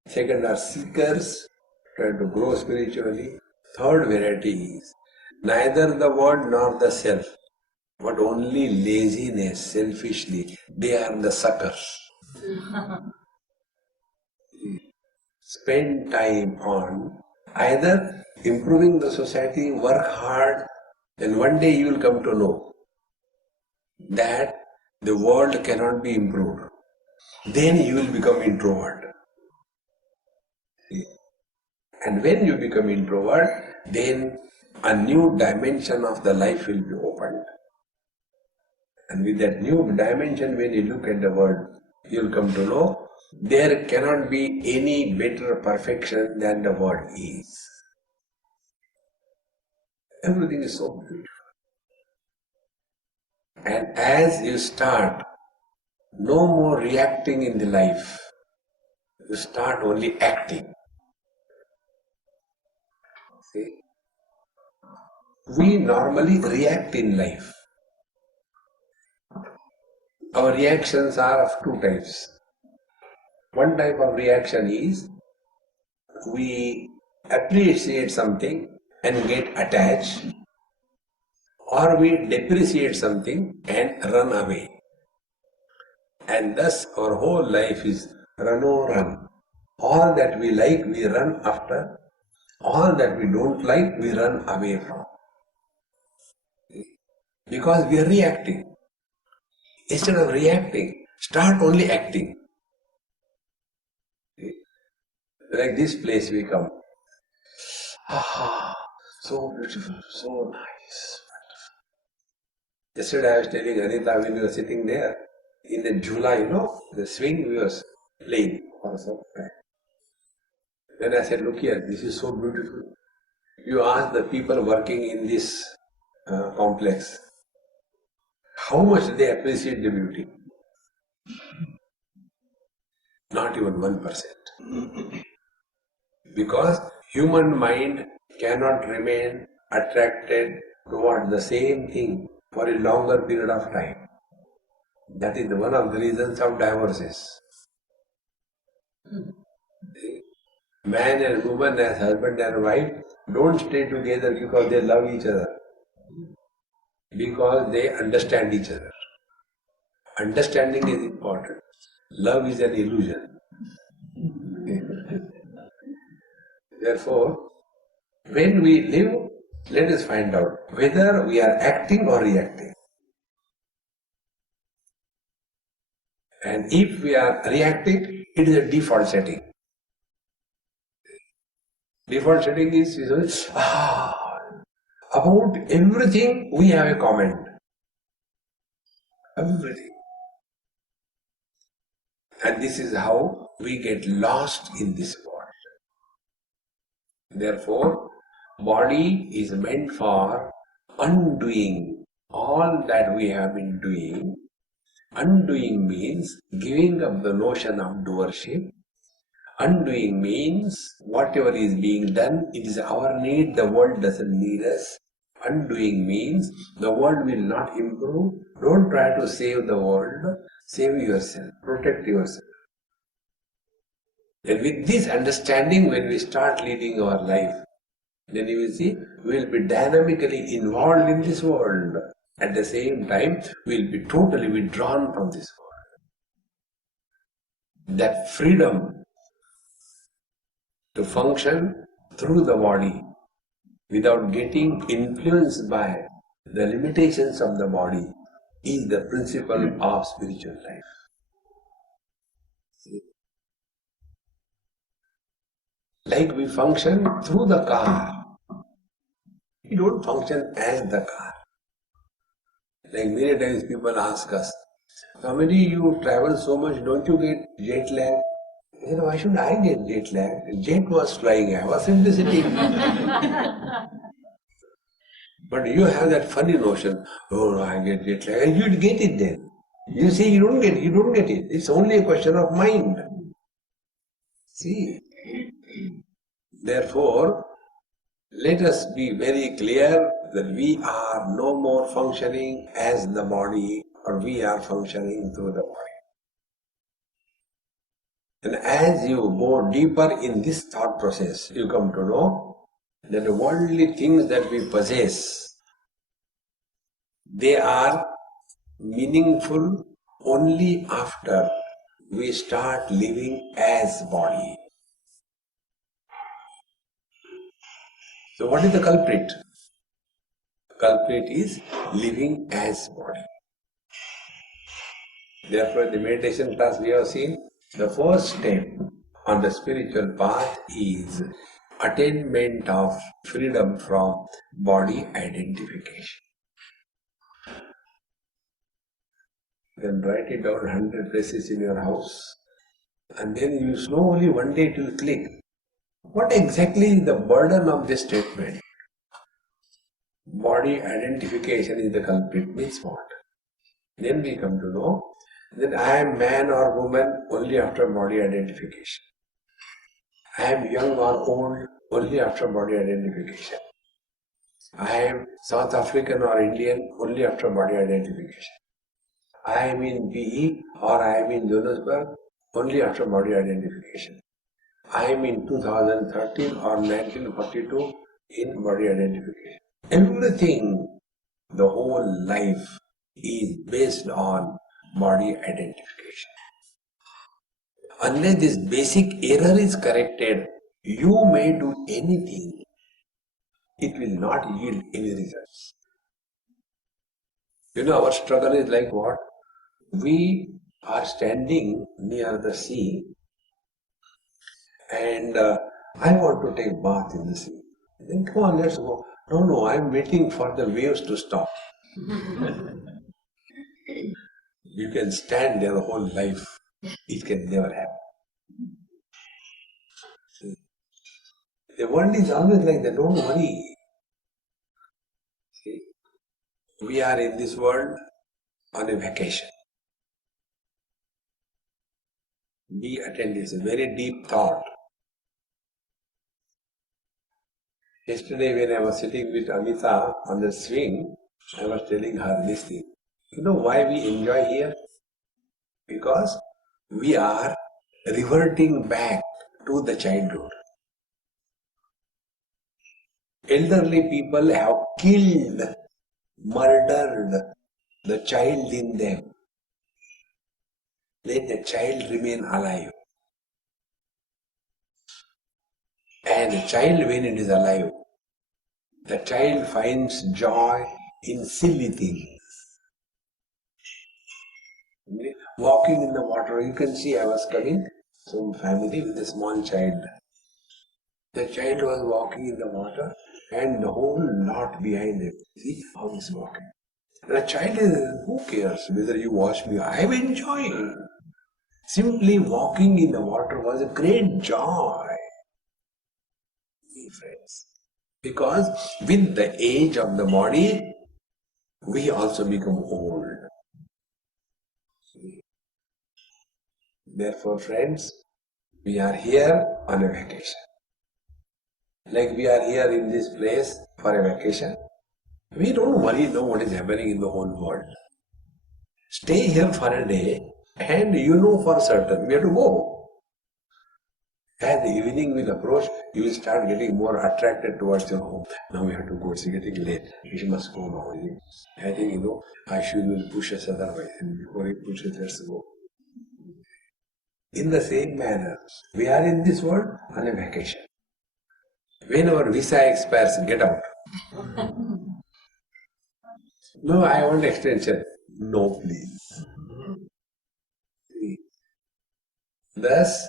Second are seekers, trying to grow spiritually. Third variety is neither the world nor the self, but only laziness, selfishly. They are the suckers. Spend time on either improving the society, work hard, and one day you will come to know that the world cannot be improved. Then you will become introvert. And when you become introvert, then a new dimension of the life will be opened. And with that new dimension, when you look at the world, you will come to know there cannot be any better perfection than the world is. Everything is so beautiful. And as you start no more reacting in the life, you start only acting. See? We normally react in life. Our reactions are of two types. One type of reaction is we appreciate something and get attached, or we depreciate something and run away. And thus our whole life is run or run. All that we like, we run after. All that we don't like, we run away from. Because we are reacting. Instead of reacting, start only acting. Like this place we come. Ah, so beautiful, so nice. Yesterday I was telling Anita when we were sitting there, in the July, the swing we were playing for some time. Then I said, look here, this is so beautiful. You ask the people working in this complex, how much they appreciate the beauty? Not even 1%. Because human mind cannot remain attracted toward the same thing for a longer period of time. That is one of the reasons of divorces. Man and woman as husband and wife don't stay together because they love each other. Because they understand each other. Understanding is important. Love is an illusion. Therefore, when we live, let us find out whether we are acting or reacting. And if we are reacting, it is a default setting. Default setting is about everything we have a comment. Everything. And this is how we get lost in this world. Therefore, body is meant for undoing all that we have been doing. Undoing means giving up the notion of doership. Undoing means whatever is being done, it is our need, the world doesn't need us. Undoing means the world will not improve. Don't try to save the world, save yourself, protect yourself. And with this understanding, when we start leading our life, then you will see we will be dynamically involved in this world. At the same time, we will be totally withdrawn from this world. That freedom to function through the body without getting influenced by the limitations of the body is the principle of spiritual life. Like we function through the car, we don't function as the car. Like many times people ask us, Swami, you travel so much, don't you get jet lag? I said, why should I get jet lag? Jet was flying, I was in the city. But you have that funny notion, oh, I get it. And you'd get it then. You see, you don't get it. It's only a question of mind. See, therefore, let us be very clear that we are no more functioning as the body, or we are functioning through the body. And as you go deeper in this thought process, you come to know that the worldly things that we possess, they are meaningful only after we start living as body. So what is the culprit? The culprit is living as body. Therefore, in the meditation class we have seen, the first step on the spiritual path is attainment of freedom from body identification. Then write it down 100 places in your house, and then you slowly one day it will click. What exactly is the burden of this statement? Body identification is the culprit, means what? Then we come to know that I am man or woman only after body identification. I am young or old only after body identification. I am South African or Indian only after body identification. I am in PE or I am in Johannesburg only after body identification. I am in 2013 or 1942 in body identification. Everything, the whole life is based on body identification. Unless this basic error is corrected, you may do anything, it will not yield any results. You know, our struggle is like what? We are standing near the sea and I want to take bath in the sea. Then come on, let's go. No, I'm waiting for the waves to stop. You can stand there the whole life. It can never happen. The world is always like that, don't worry. See, we are in this world on a vacation. Be attentive. It's a very deep thought. Yesterday when I was sitting with Amita on the swing, I was telling her this thing. You know why we enjoy here? Because we are reverting back to the childhood. Elderly people have killed, murdered the child in them. Let the child remain alive. And the child, when it is alive, the child finds joy in silly things. Walking in the water, you can see I was coming, some family with a small child. The child was walking in the water and the whole lot behind him. See how he's walking. The child is, who cares whether you wash me? I am enjoying. Simply walking in the water was a great joy. Friends. Because with the age of the body, we also become old. Therefore, friends, we are here on a vacation. Like we are here in this place for a vacation. We don't worry know what is happening in the whole world. Stay here for a day and you know for certain we have to go. As the evening will approach, you will start getting more attracted towards your home. Now we have to go, it's getting late. We must go now. I think, Ashu will push us otherwise. And before he pushes, let's go. In the same manner, we are in this world on a vacation. When our visa expires, get out. No, I want extension. No, please. Thus,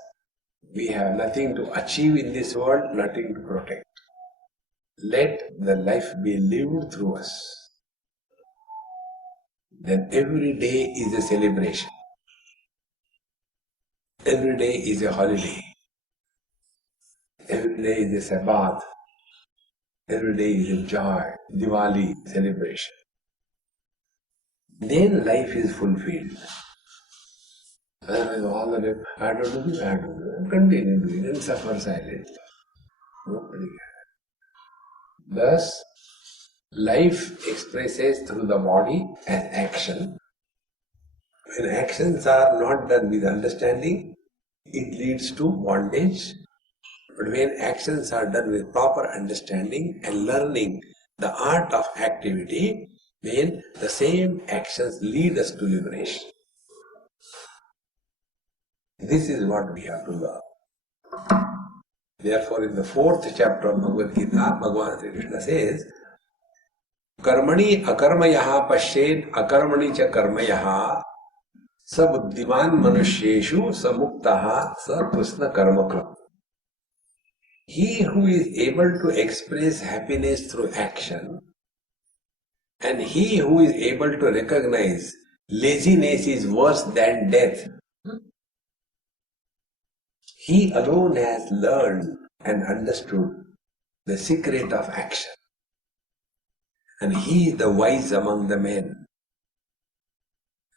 we have nothing to achieve in this world, nothing to protect. Let the life be lived through us. Then every day is a celebration. Every day is a holiday. Every day is a Sabbath. Every day is a joy, Diwali celebration. Then life is fulfilled. Otherwise, all the day, I don't do this, I don't do that. Continue doing and suffer silently. Nobody can. Thus, life expresses through the body as action. When actions are not done with understanding, it leads to bondage. But when actions are done with proper understanding and learning the art of activity, then the same actions lead us to liberation. This is what we have to learn. Therefore, in the fourth chapter of Bhagavad Gita, Bhagavan Sri Krishna says, Karmani akarmayaha pashed akarmani cha karmayaha sa buddhiman manusheshu sa muktaha sa krishna karmakram. He who is able to express happiness through action and he who is able to recognize laziness is worse than death, he alone has learned and understood the secret of action. And he is the wise among the men.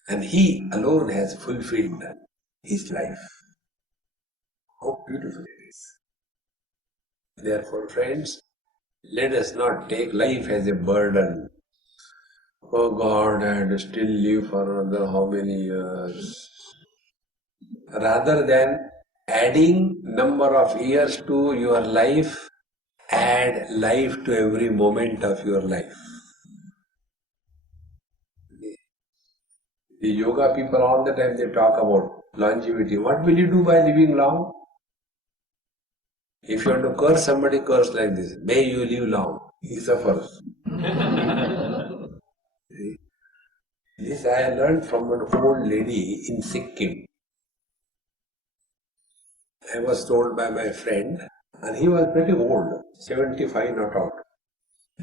And he alone has fulfilled his life. How beautiful it is. Therefore, friends, let us not take life as a burden. Oh God, I had to still live for another how many years? Rather than adding number of years to your life, add life to every moment of your life. The yoga people all the time they talk about longevity. What will you do by living long? If you want to curse somebody, curse like this. May you live long. He suffers. This I learned from an old lady in Sikkim. I was told by my friend, and he was pretty old, 75 not out.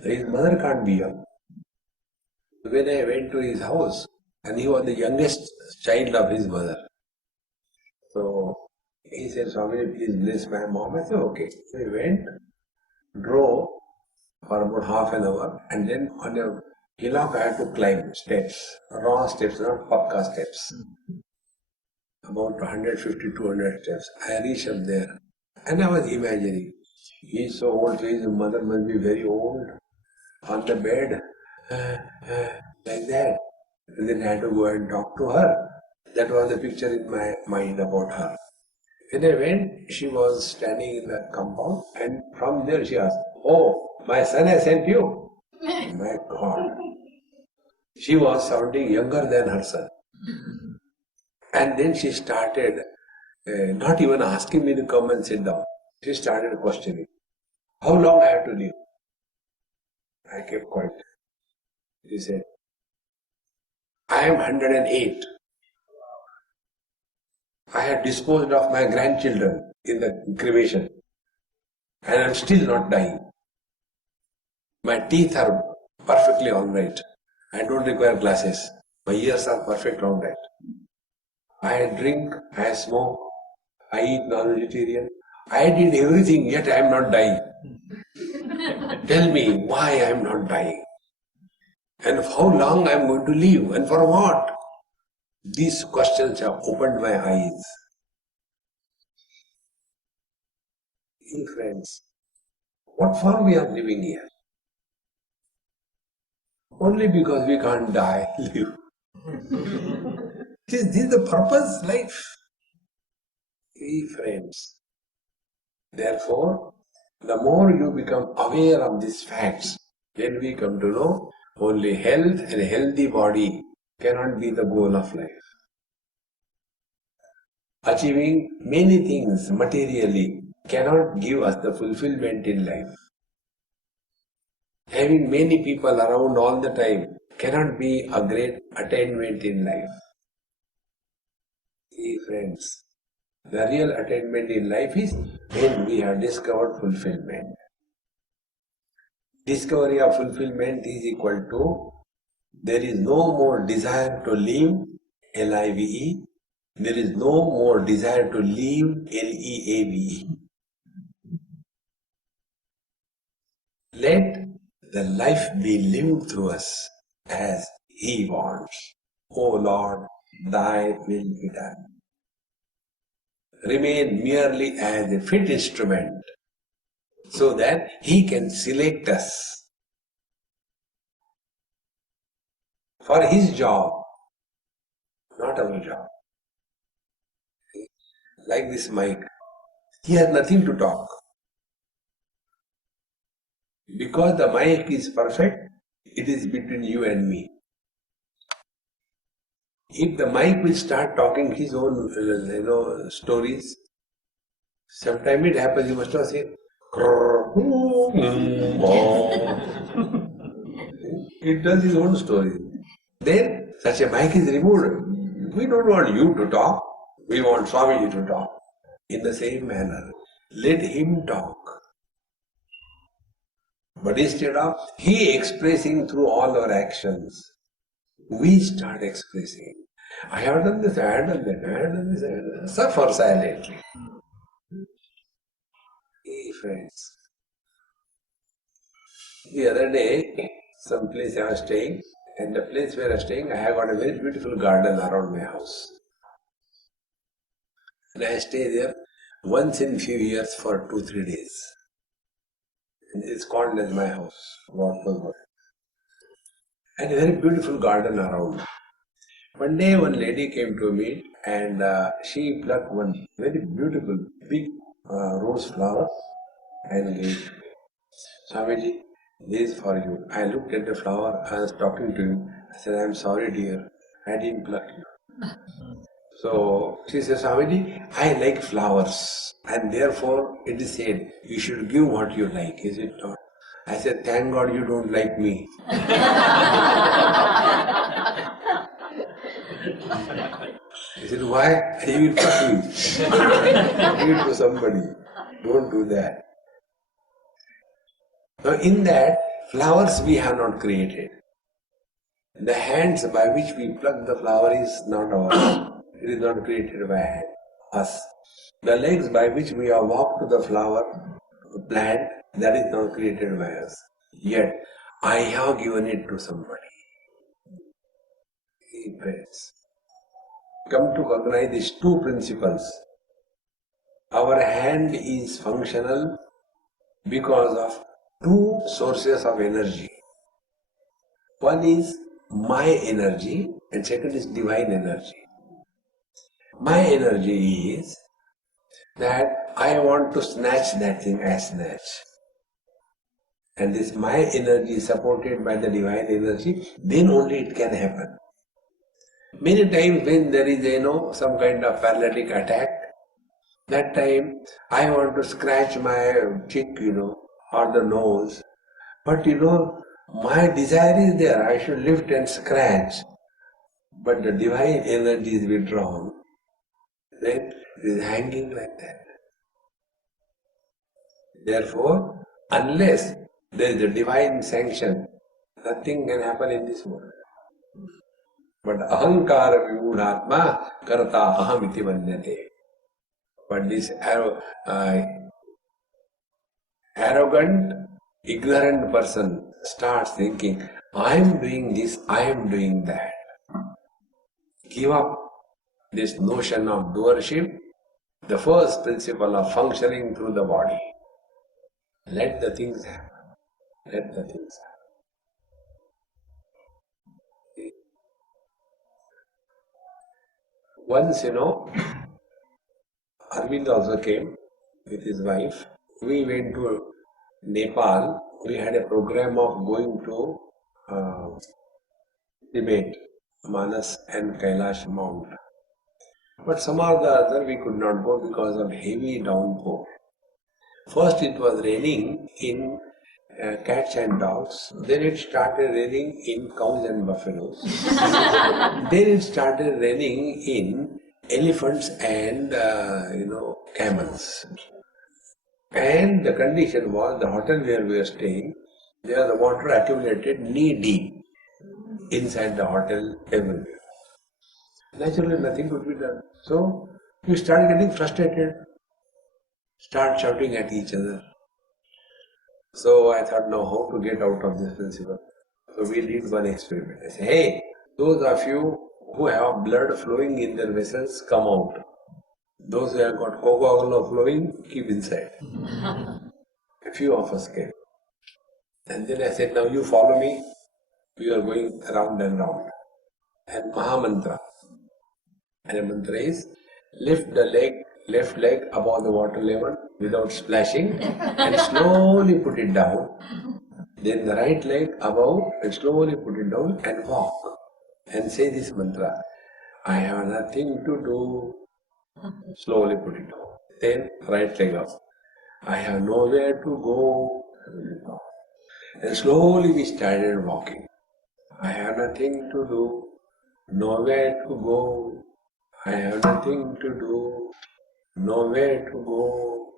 His mother can't be young. When I went to his house, and he was the youngest child of his mother. So he said, Swami, please bless my mom. I said, okay. So we went, drove for about half an hour, and then on a hillock I had to climb steps, raw steps, not pakka steps. About 150-200 steps. I reached up there, and I was imagining, he is so old, so his mother must be very old, on the bed, like that. And then I had to go and talk to her. That was the picture in my mind about her. When I went, she was standing in the compound, and from there she asked, "Oh, my son has sent you?" My God. She was sounding younger than her son. And then she started not even asking me to come and sit down. She started questioning. How long I have to live? I kept quiet. She said, I am 108. I have disposed of my grandchildren in the cremation. And I am still not dying. My teeth are perfectly alright. I don't require glasses. My ears are perfect alright. I drink, I smoke, I eat non-vegetarian. I did everything, yet I am not dying. Tell me why I am not dying. And how long I am going to live and for what? These questions have opened my eyes. Hey friends, what for we are living here? Only because we can't die, live. This is the purpose of life. Hey friends, therefore, the more you become aware of these facts, then we come to know only health and a healthy body cannot be the goal of life. Achieving many things materially cannot give us the fulfillment in life. Having many people around all the time cannot be a great attainment in life. Hey friends, the real attainment in life is when we have discovered fulfillment. Discovery of fulfillment is equal to there is no more desire to live, L-I-V-E. There is no more desire to live, L-E-A-V-E. Let the life be lived through us as He wants. O Lord, Thy will be done. Remain merely as a fit instrument so that He can select us for His job, not our job. Like this mic, he has nothing to talk. Because the mic is perfect, it is between you and me. If the mic will start talking his own, stories, sometimes it happens, you must have seen. It does his own story. Then such a mic is removed. We don't want you to talk. We want Swami to talk. In the same manner, let him talk. But instead of he expressing through all our actions, we start expressing. I have done this, I have done that, I have done this, I have done that. Suffer silently. Hey friends, the other day, some place I was staying, and the place where I was staying, I have got a very beautiful garden around my house. And I stay there once in few years for 2-3 days. And it's called as my house. And a very beautiful garden around. One day one lady came to me and she plucked one very beautiful big rose flower and gave it. Swamiji, this is for you. I looked at the flower, I was talking to him. I said, I'm sorry dear, I didn't pluck you. So she says, Swamiji, I like flowers and therefore it is said you should give what you like, is it not? I said, thank God you don't like me. He said, why? He will pluck you. Give it to somebody. Don't do that. Now in that, flowers we have not created. The hands by which we pluck the flower is not ours. It is not created by us. The legs by which we have walked to the flower plant, that is not created by us. Yet, I have given it to somebody. Come to recognize these two principles. Our hand is functional because of two sources of energy. One is my energy and second is divine energy. My energy is that I want to snatch that thing, I snatch. And this my energy is supported by the divine energy, then only it can happen. Many times when there is, some kind of paralytic attack, that time I want to scratch my cheek, or the nose. But my desire is there, I should lift and scratch. But the divine energy is withdrawn. Then it is hanging like that. Therefore, unless there is a divine sanction, nothing can happen in this world. But ahankara vimudhatma karta aham iti manyate. But this arrogant, ignorant person starts thinking, I am doing this, I am doing that. Give up this notion of doership, the first principle of functioning through the body. Let the things happen. Let the things happen. Once, Arvind also came with his wife. We went to Nepal. We had a program of going to Tibet, Manas and Kailash Mount. But somehow or the other we could not go because of heavy downpour. First it was raining in cats and dogs. Then it started raining in cows and buffaloes. Then it started raining in elephants and camels. And the condition was the hotel where we were staying, there the water accumulated knee deep inside the hotel everywhere. Naturally nothing could be done. So we started getting frustrated, start shouting at each other. So I thought, now how to get out of this principle? So we did one experiment. I said, hey, those of you who have blood flowing in their vessels, come out. Those who have got coagula flowing, keep inside. A few of us came. And then I said, now you follow me. We are going round and round. And Mahamantra. And the mantra is, lift the left leg above the water level without splashing and slowly put it down. Then the right leg above and slowly put it down and walk. And say this mantra. I have nothing to do. Slowly put it down. Then right leg up. I have nowhere to go. And slowly we started walking. I have nothing to do. Nowhere to go. I have nothing to do. Nowhere to go.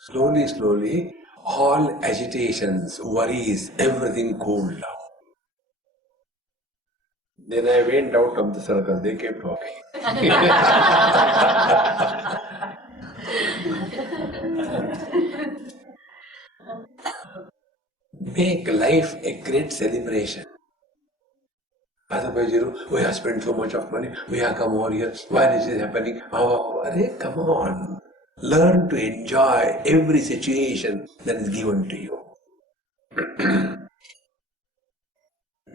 Slowly, slowly, all agitations, worries, everything cooled down. Then I went out of the circle. They kept walking. Make life a great celebration. Otherwise, we have spent so much of money, we have come over here, why this is happening? Oh, come on. Learn to enjoy every situation that is given to you.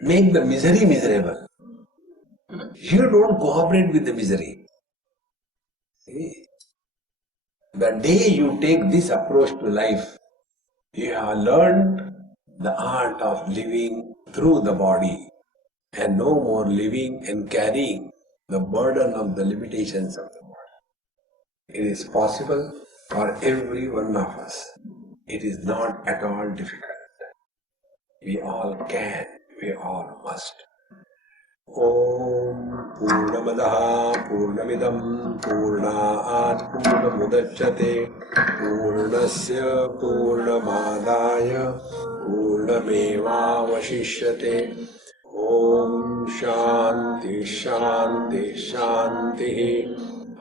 Make the misery miserable. You don't cooperate with the misery. See? The day you take this approach to life, you have learned the art of living through the body and no more living and carrying the burden of the limitations of the body. It is possible for every one of us. It is not at all difficult. We all can, we all must. Om Purnamadaha Purnamidam Purnaat Purnamudachyate Purnasya Purnamadaya Purnameva Vashishyate. Om Shanti Shanti Shanti.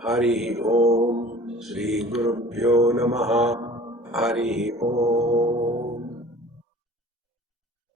Hari Om Shri Gurubhyo Namaha. Hari Om.